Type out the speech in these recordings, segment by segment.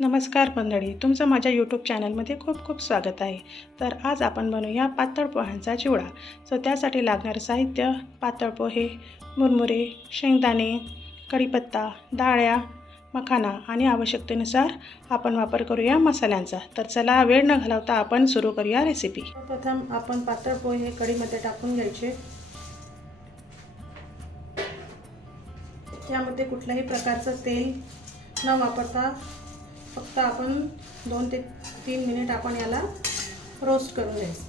नमस्कार मंडळी, तुमचं माझ्या यूट्यूब चॅनलमध्ये खूप खूप स्वागत आहे. तर आज आपण बनवूया पातळ पोह्यांचा चिवडा. सो त्यासाठी लागणारं साहित्य: पातळ पोहे, मुरमुरे, शेंगदाणे, कढीपत्ता, डाळ्या, मखाना आणि आवश्यकतेनुसार आपण वापर करूया मसाल्यांचा. तर चला वेळ न घालवता आपण सुरू करूया रेसिपी. प्रथम आपण पातळ पोहे कढईमध्ये टाकून घ्यायचे. यामध्ये कुठल्याही प्रकारचं तेल न वापरता फक्त आपण 2 ते 3 मिनिट आपण याला रोस्ट करून घ्यायचं.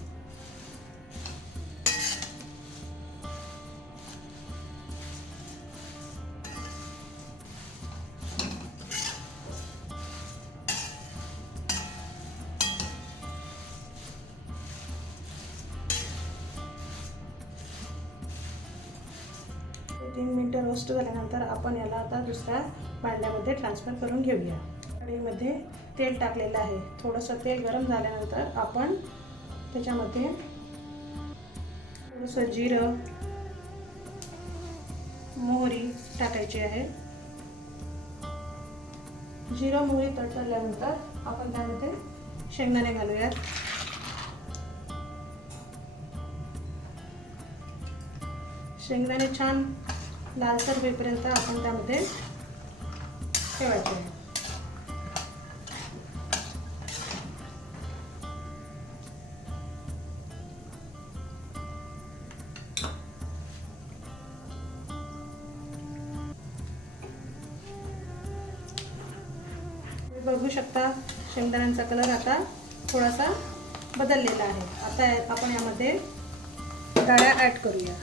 तीन मिनिटं रोस्ट झाल्यानंतर आपण याला आता दुसऱ्या भांड्यामध्ये ट्रान्सफर करून घेऊया. कढईमध्ये तेल टाकलेलं आहे. थोडंसं तेल गरम झाल्यानंतर आपण त्याच्यामध्ये थोडंसं जिरं, मोहरी टाकायची आहे. जिरं मोहरी तडतडल्यानंतर आपण त्यामध्ये शेंगदाणे घालूयात. शेंगदाणे छान लालसर होईपर्यंत आपण त्यामध्ये ठेवायचे आहे. बघू शकता शेंगदाण्यांचा कलर आता थोडासा बदललेला आहे. आता आपण यामध्ये डाळ्या ॲड करूया.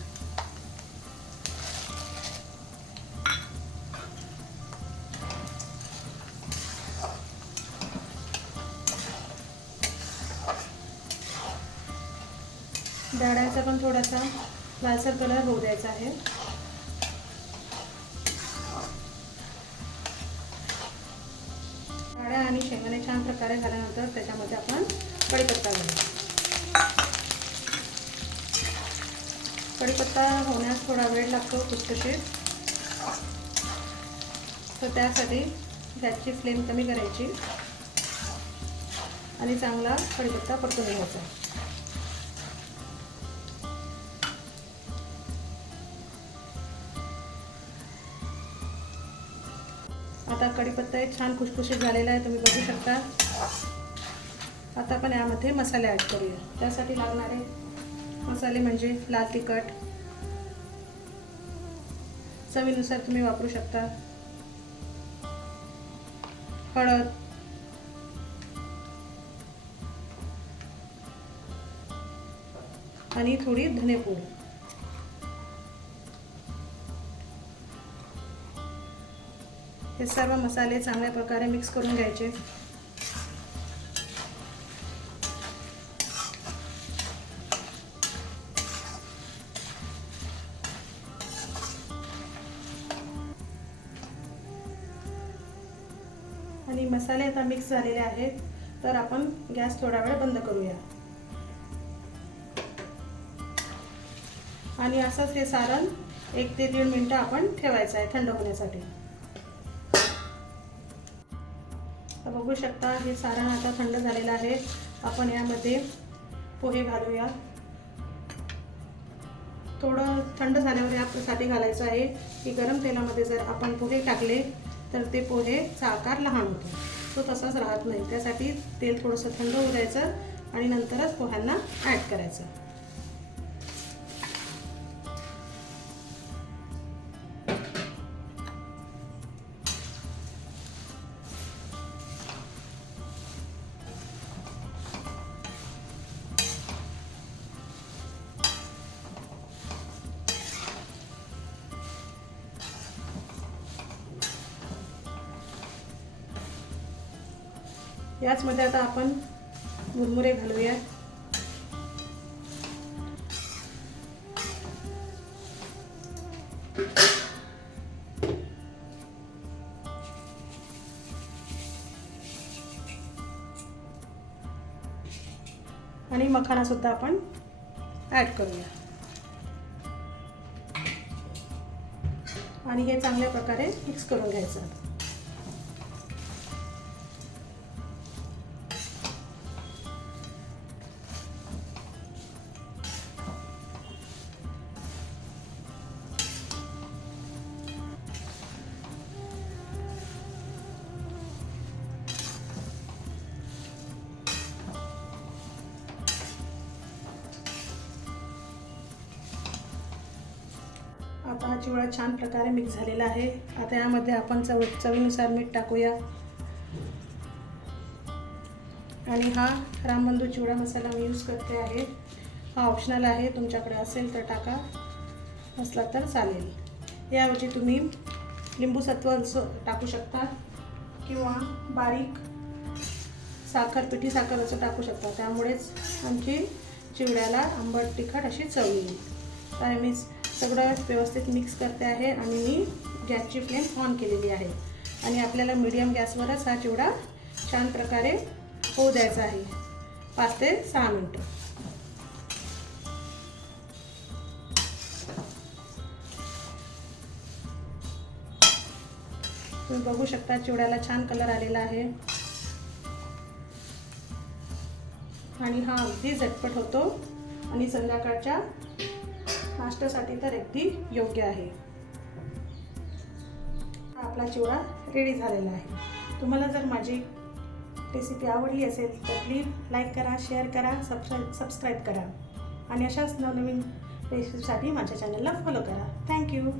डाळ्यांचा पण थोडासा लालसर कलर होऊ द्यायचा आहे. डाळ्या आणि शेंगदाणे छान प्रकारे झाल्यानंतर त्याच्यामध्ये आपण कढीपत्ता घालू. कढीपत्ता होण्यास थोडा वेळ लागतो खुसखुशीत, तर त्यासाठी गॅसची फ्लेम कमी करायची आणि चांगला कढीपत्ता परतून घ्यायचा. आता कढीपत्ता एक छान खुसखुशीत झालेला आहे, तुम्ही बघू शकता. आता आपण यामध्ये मसाले ॲड करूया. त्यासाठी लागणारे मसाले म्हणजे लाल तिखट चवीनुसार तुम्ही वापरू शकता, हळद, आणि थोडी धनेपूड. हे सर्व मसाले चांगल्या प्रकारे मिक्स करून घ्यायचे. आणि मसाले आता मिक्स झालेले आहेत, तर आपण गॅस थोडा वेळ बंद करूया. आणि असंच हे सारण 1 ते 1.5 मिनिटं आपण ठेवायचं आहे थंड होण्यासाठी. बघू शकता हे सारण आता थंड झालेलं आहे. आपण यामध्ये पोहे घालूया. थोडं थंड झाल्यावर यासाठी घालायचं आहे की गरम तेलामध्ये जर आपण पोहे टाकले तर ते पोहेचा आकार लहान होतो, तो तसाच राहत नाही. त्यासाठी तेल थोडंसं थंड होऊ द्यायचं आणि नंतरच पोह्यांना ॲड करायचं. याचमध्ये आता आपण मुरमुरे घालूया. आणि मखाना सुद्धा आपण ॲड करूया. आणि हे चांगल्या प्रकारे मिक्स करून घ्यायचं. हा चिवडा छान प्रकारे मिक्स झालेला आहे. आता यामध्ये आपण चवीनुसार मीठ टाकूया. आणि हा रामबंधू चिवडा मसाला मी यूज करते आहे. हा ऑप्शनल आहे, तुमच्याकडे असेल तर टाका, नसला तर चालेल. याऐवजी तुम्ही लिंबू सत्व टाकू शकता किंवा बारीक पिठी साखर असं टाकू शकता. त्यामुळेच आणखी चिवड्याला आंबट तिखट अशी चव येईल. तर मी सगळं व्यवस्थित मिक्स करते आहे आणि मी गॅसची फ्लेम ऑन केलेली आहे. आणि आपल्याला मीडियम गॅसवरच हा चिवडा छान प्रकारे होऊ द्यायचा आहे 5 ते 6 मिनिटं. तुम्ही बघू शकता चिवड्याला छान कलर आलेला आहे आणि हा अगदी झटपट होतो आणि संध्याकाळच्या नाश्त्यासाठी तर अगदी योग्य आहे. आपला चिवडा रेडी झालेला आहे. तुम्हाला जर माझी रेसिपी आवडली असेल तर प्लीज लाईक करा, शेअर करा, सबस्क्राईब करा आणि अशाच नवनवीन रेसिपीसाठी माझ्या चॅनलला फॉलो करा. थँक्यू.